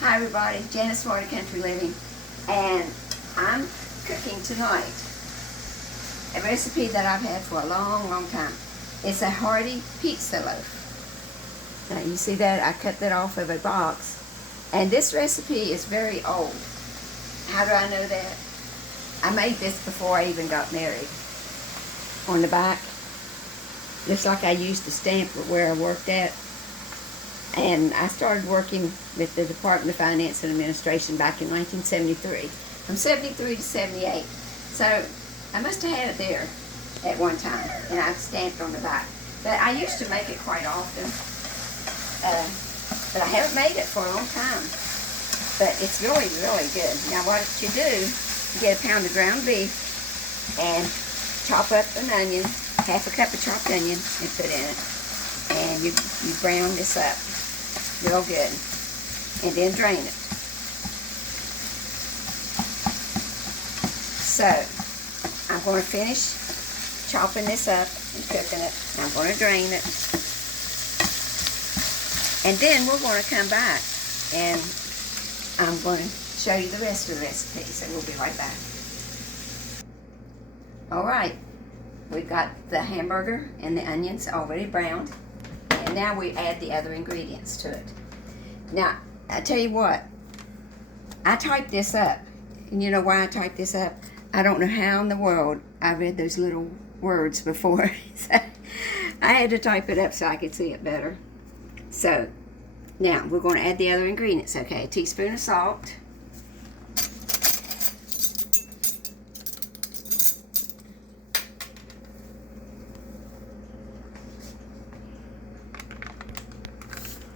Hi everybody, Janice Florida Country Living, and I'm cooking tonight a recipe that I've had for a long time. It's a hearty pizza loaf. Now you see that? I cut that off of a box, and this recipe is very old. How do I know that? I made this before I even got married. On the back, looks like I used the stamp where I worked at. And I started working with the Department of Finance and Administration back in 1973. From 73 to 78. So I must have had it there at one time. And I've stamped on the back. But I used to make it quite often. But I haven't made it for a long time. But it's really good. Now what you do, you get a pound of ground beef and chop up an onion, half a cup of chopped onion, and put in it. And you brown this up real good, and then drain it. So I'm going to finish chopping this up and cooking it. I'm going to drain it, and then we're going to come back and I'm going to show you the rest of the recipe. So we'll be right back. Alright, we've got the hamburger and the onions already browned. And now we add the other ingredients to it. Now, I tell you what, I typed this up. And you know why I typed this up? I don't know how in the world I read those little words before. So I had to type it up so I could see it better. So, now we're going to add the other ingredients. Okay, a teaspoon of salt.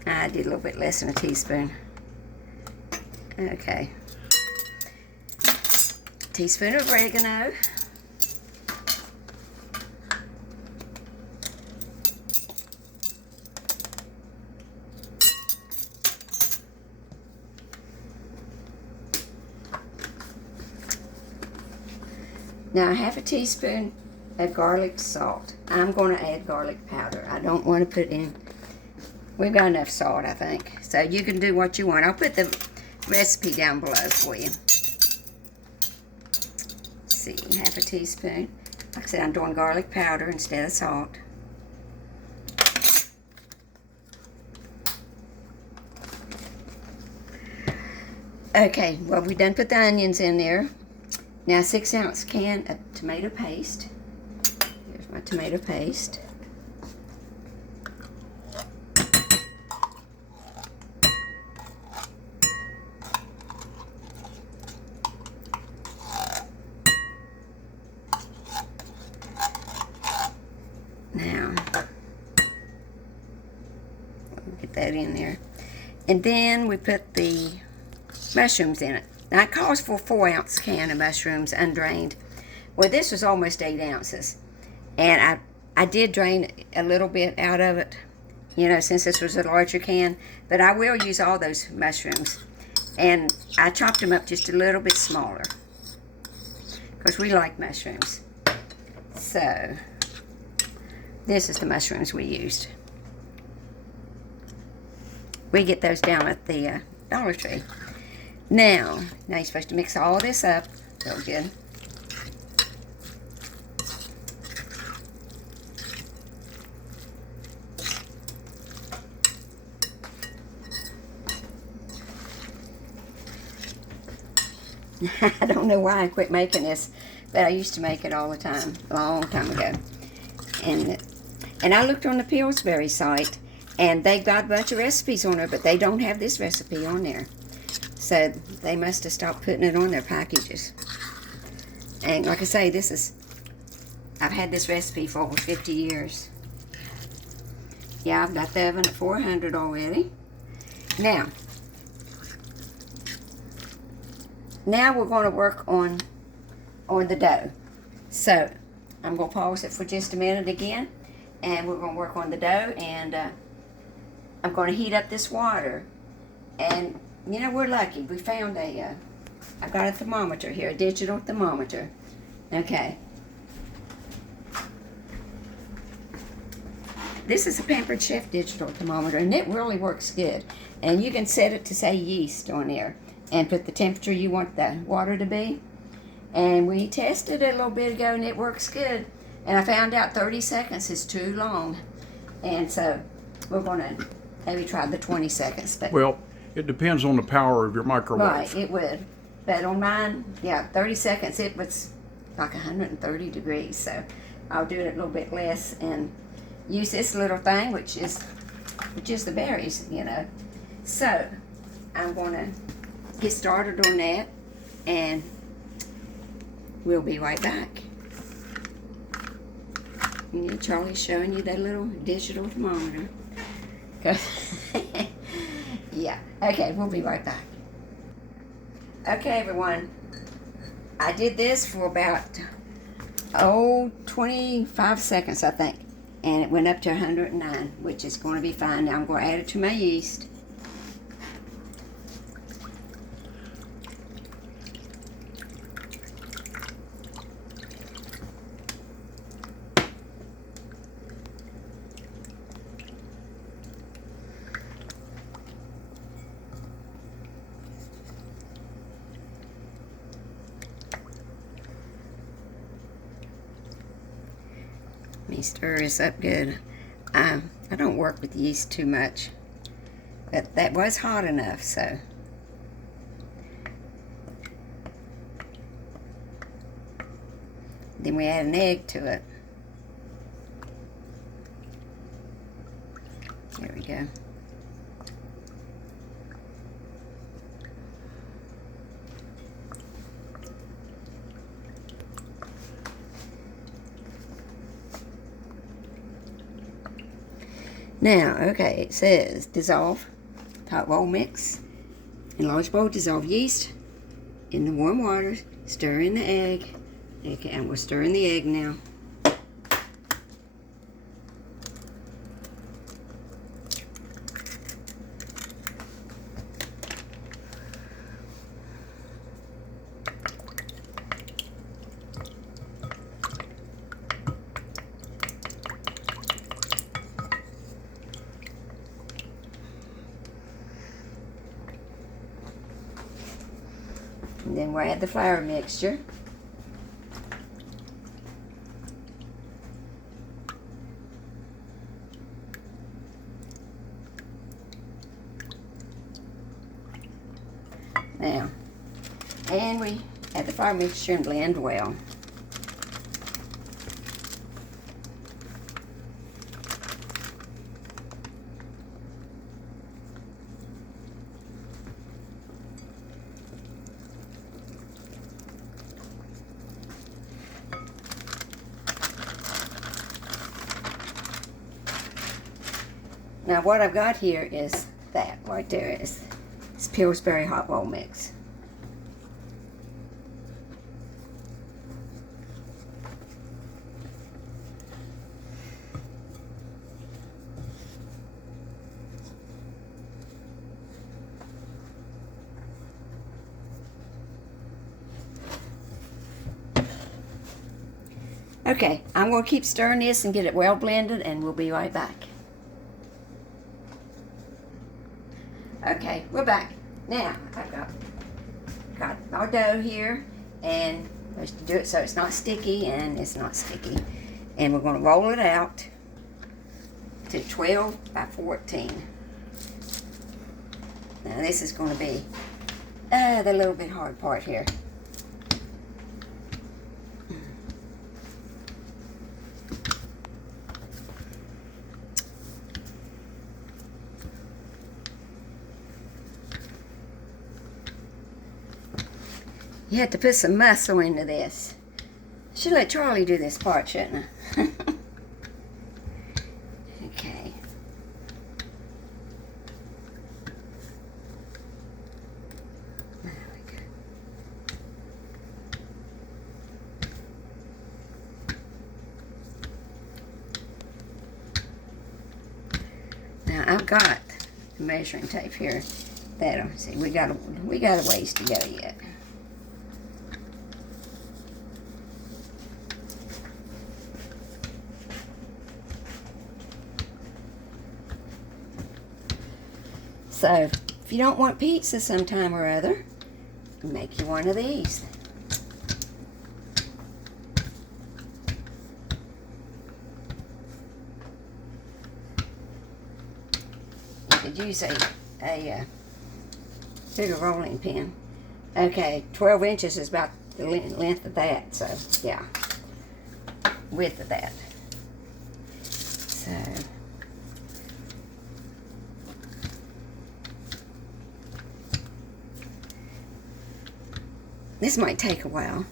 I did a little bit less than a teaspoon. Okay. Teaspoon of oregano. Now half a teaspoon of garlic salt. I'm going to add garlic powder. I don't want to put in. We've got enough salt, I think. So you can do what you want. I'll put the recipe down below for you. Let's see, half a teaspoon. Like I said, I'm doing garlic powder instead of salt. Okay, well, we done put the onions in there. Now, 6-ounce can of tomato paste. Here's my tomato paste. Now, get that in there. And then we put the mushrooms in it. Now, it calls for a 4-ounce can of mushrooms, undrained. Well, this was almost 8 ounces. And I did drain a little bit out of it, you know, since this was a larger can. But I will use all those mushrooms. And I chopped them up just a little bit smaller, because we like mushrooms. So this is the mushrooms we used. We get those down at the Dollar Tree. Now you're supposed to mix all this up real good. I don't know why I quit making this, but I used to make it all the time, a long time ago. And I looked on the PILLSBURY site, and they've got a bunch of recipes on there, but they don't have this recipe on there. So they must have stopped putting it on their packages. And like I say, I've had this recipe for over 50 years. Yeah, I've got the oven at 400 already. Now we're going to work on the dough. So I'm going to pause it for just a minute again, and we're going to work on the dough, and I'm going to heat up this water. And you know, we're lucky. We found I've got a thermometer here, a digital thermometer. Okay. This is a Pampered Chef digital thermometer, and it really works good. And you can set it to say yeast on there and put the temperature you want the water to be. And we tested it a little bit ago, and it works good. And I found out 30 seconds is too long. And so we're going to maybe try the 20 seconds. But well, it depends on the power of your microwave. right, it would. But on mine, yeah, 30 seconds, it was like 130 degrees. So I'll do it a little bit less and use this little thing, which is the berries, you know. So I'm going to get started on that, and we'll be right back. And Charlie's showing you that little digital thermometer. Yeah, okay, we'll be right back. Okay, everyone, I did this for about 25 seconds, I think, and it went up to 109, which is going to be fine. Now I'm going to add it to my yeast. Let me stir this up good. I don't work with yeast too much, but that was hot enough, so. Then we add an egg to it. There we go. Now, okay, it says dissolve hot bowl mix. In large bowl, dissolve yeast in the warm water. Stir in the egg. Okay, and we're stirring the egg now. And then we'll add the flour mixture. Now, and we add the flour mixture and blend well. Now what I've got here is that right there is Pillsbury hot roll mix. Okay, I'm going to keep stirring this and get it well blended, and we'll be right back. Okay, we're back. Now, I've got our dough here, and let's do it so it's not sticky, and it's not sticky. And we're going to roll it out to 12 by 14. Now, this is going to be the little bit hard part here. You have to put some muscle into this. I should let Charlie do this part, shouldn't I? Okay. There we go. Now I've got the measuring tape here. That'll see. We got a ways to go yet. So, if you don't want pizza sometime or other, make you one of these. You could use a bigger rolling pin. Okay, 12 inches is about the length of that, so yeah, width of that. So, this might take a while.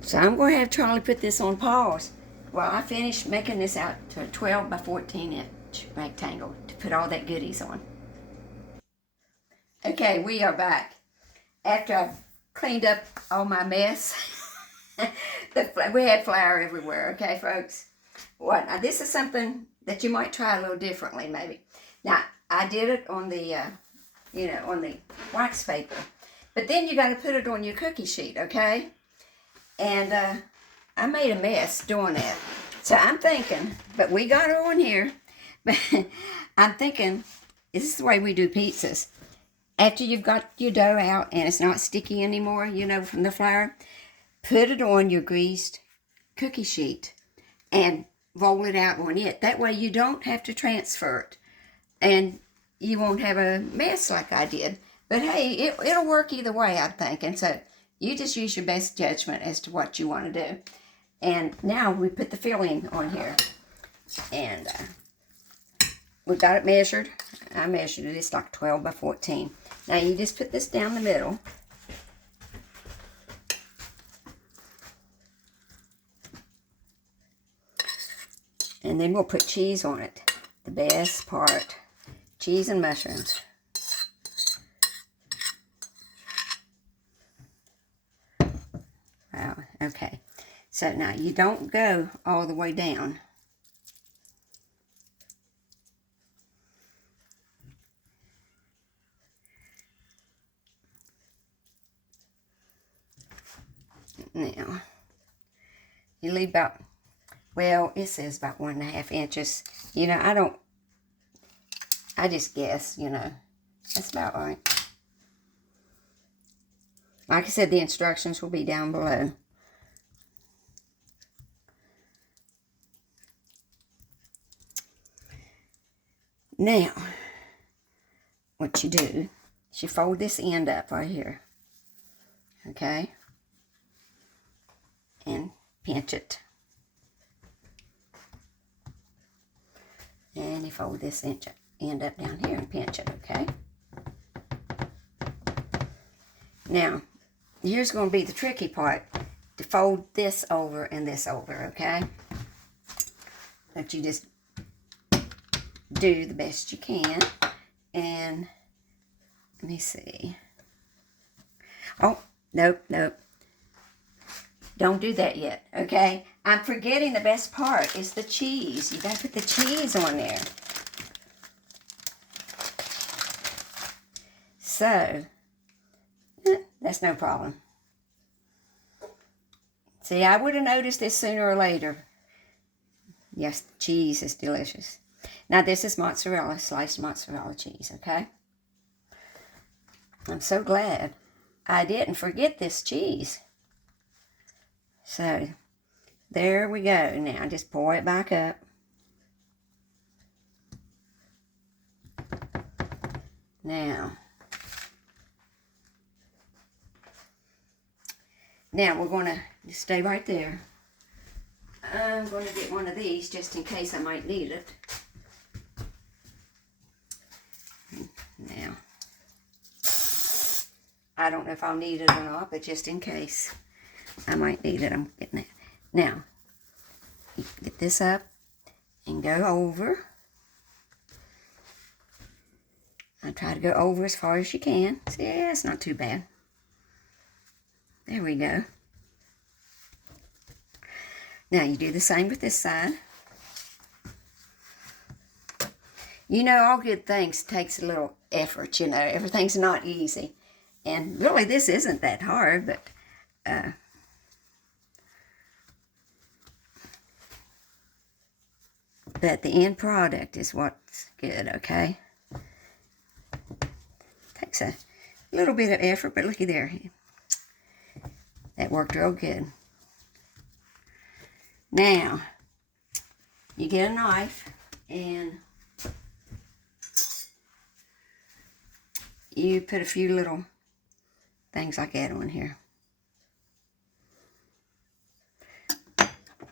So I'm going to have Charlie put this on pause while I finish making this out to a 12 by 14 inch rectangle to put all that goodies on. Okay, we are after I've cleaned up all my mess. We had flour everywhere, okay, folks? What? Now, this is something that you might try a little differently, maybe. Now, I did it on the, on the wax paper. But then you got to put it on your cookie sheet, okay? And I made a mess doing that. So I'm thinking, but we got it on here. But I'm thinking, this is the way we do pizzas. After you've got your dough out and it's not sticky anymore, from the flour, put it on your greased cookie sheet and roll it out on it. That way you don't have to transfer it. And you won't have a mess like I did. But hey, it'll work either way, I'm thinking. So you just use your best judgment as to what you want to do. And now we put the filling on here. And we got it measured. I measured it. It's like 12 by 14. Now you just put this down the middle. And then we'll put cheese on it. The best part. Cheese and mushrooms. Wow, okay. So now you don't go all the way down. Now, you leave about, well, it says about 1.5 inches. I just guess, that's about right. Like I said, the instructions will be down below. Now, what you do is you fold this end up right here. Okay? And pinch it. And you fold this end up down here and pinch it, okay? Now, here's going to be the tricky part. To fold this over and this over, okay? But you just do the best you can. And, let me see. Oh, nope. Don't do that yet, okay? I'm forgetting the best part is the cheese. You got to put the cheese on there. So, that's no problem. See, I would have noticed this sooner or later. Yes, the cheese is delicious. Now, this is mozzarella, sliced mozzarella cheese, okay? I'm so glad I didn't forget this cheese. So, there we go. Now, just pour it back up. Now, we're going to just stay right there. I'm going to get one of these just in case I might need it. Now, I don't know if I'll need it or not, but just in case I might need it, I'm getting it. Now, you get this up and go over. I try to go over as far as you can. See, yeah, it's not too bad. There we go. Now you do the same with this side. All good things takes a little effort, everything's not easy. And really, this isn't that hard, but the end product is what's good, okay? Takes a little bit of effort, but looky there. That worked real good. Now, you get a knife and you put a few little things like that on here.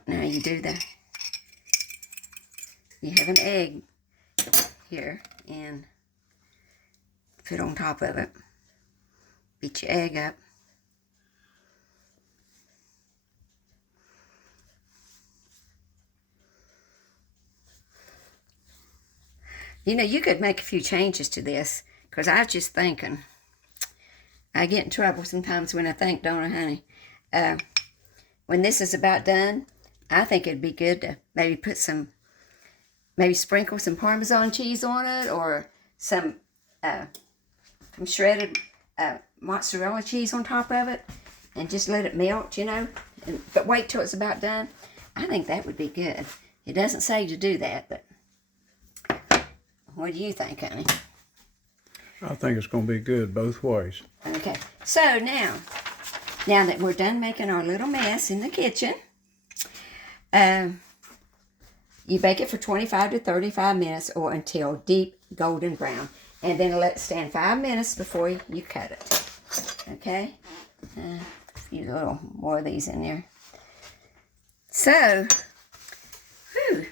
Now you do that. You have an egg here and put on top of it. Beat your egg up. You know, you could make a few changes to this, because I was just thinking. I get in trouble sometimes when I think, don't I, honey? When this is about done, I think it'd be good to maybe put maybe sprinkle some Parmesan cheese on it, or some shredded mozzarella cheese on top of it, and just let it melt, you know, but wait till it's about done. I think that would be good. It doesn't say to do that, but what do you think, honey? I think it's going to be good both ways. Okay, so now that we're done making our little mess in the kitchen, you bake it for 25 to 35 minutes or until deep golden brown. And then let it stand 5 minutes before you cut it. Okay? A few little more of these in there. So, whew,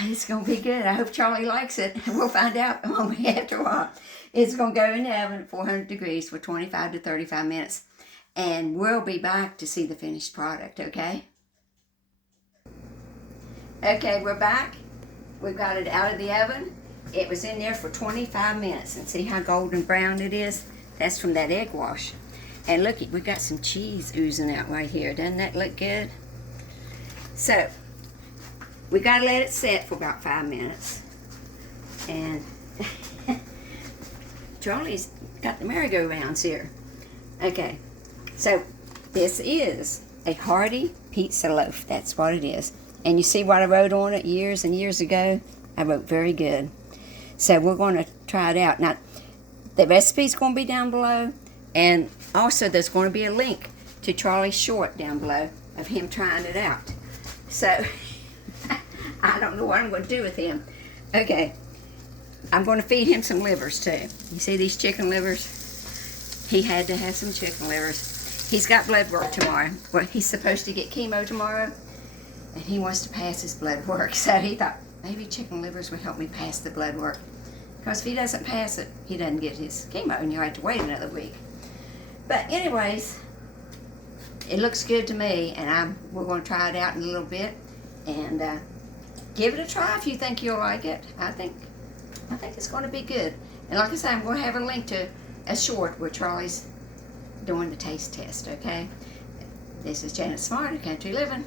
it's going to be good. I hope Charlie likes it. We'll find out after a while. It's going to go in the oven at 400 degrees for 25 to 35 minutes. And we'll be back to see the finished product, okay? Okay, we're back. We've got it out of the oven. It was in there for 25 minutes. And see how golden brown it is? That's from that egg wash. And look, we got some cheese oozing out right here. Doesn't that look good? So, we got to let it set for about 5 minutes. And Charlie's got the merry-go-rounds here. Okay, so this is a hearty pizza loaf. That's what it is. And you see what I wrote on it years and years ago? I wrote very good. So we're going to try it out. Now, the recipe's going to be down below. And also there's going to be a link to Charlie's short down below of him trying it out. So, I don't know what I'm going to do with him. Okay, I'm going to feed him some livers too. You see these chicken livers? He had to have some chicken livers. He's got blood work tomorrow. Well, he's supposed to get chemo tomorrow. And he wants to pass his blood work. So he thought, maybe chicken livers would help me pass the blood work. Because if he doesn't pass it, he doesn't get his chemo and you'll have to wait another week. But anyways, it looks good to me, and we're going to try it out in a little bit. And give it a try if you think you'll like it. I think it's going to be good. And like I said, I'm going to have a link to a short where Charlie's doing the taste test, okay? This is Janet Smart of Country Living.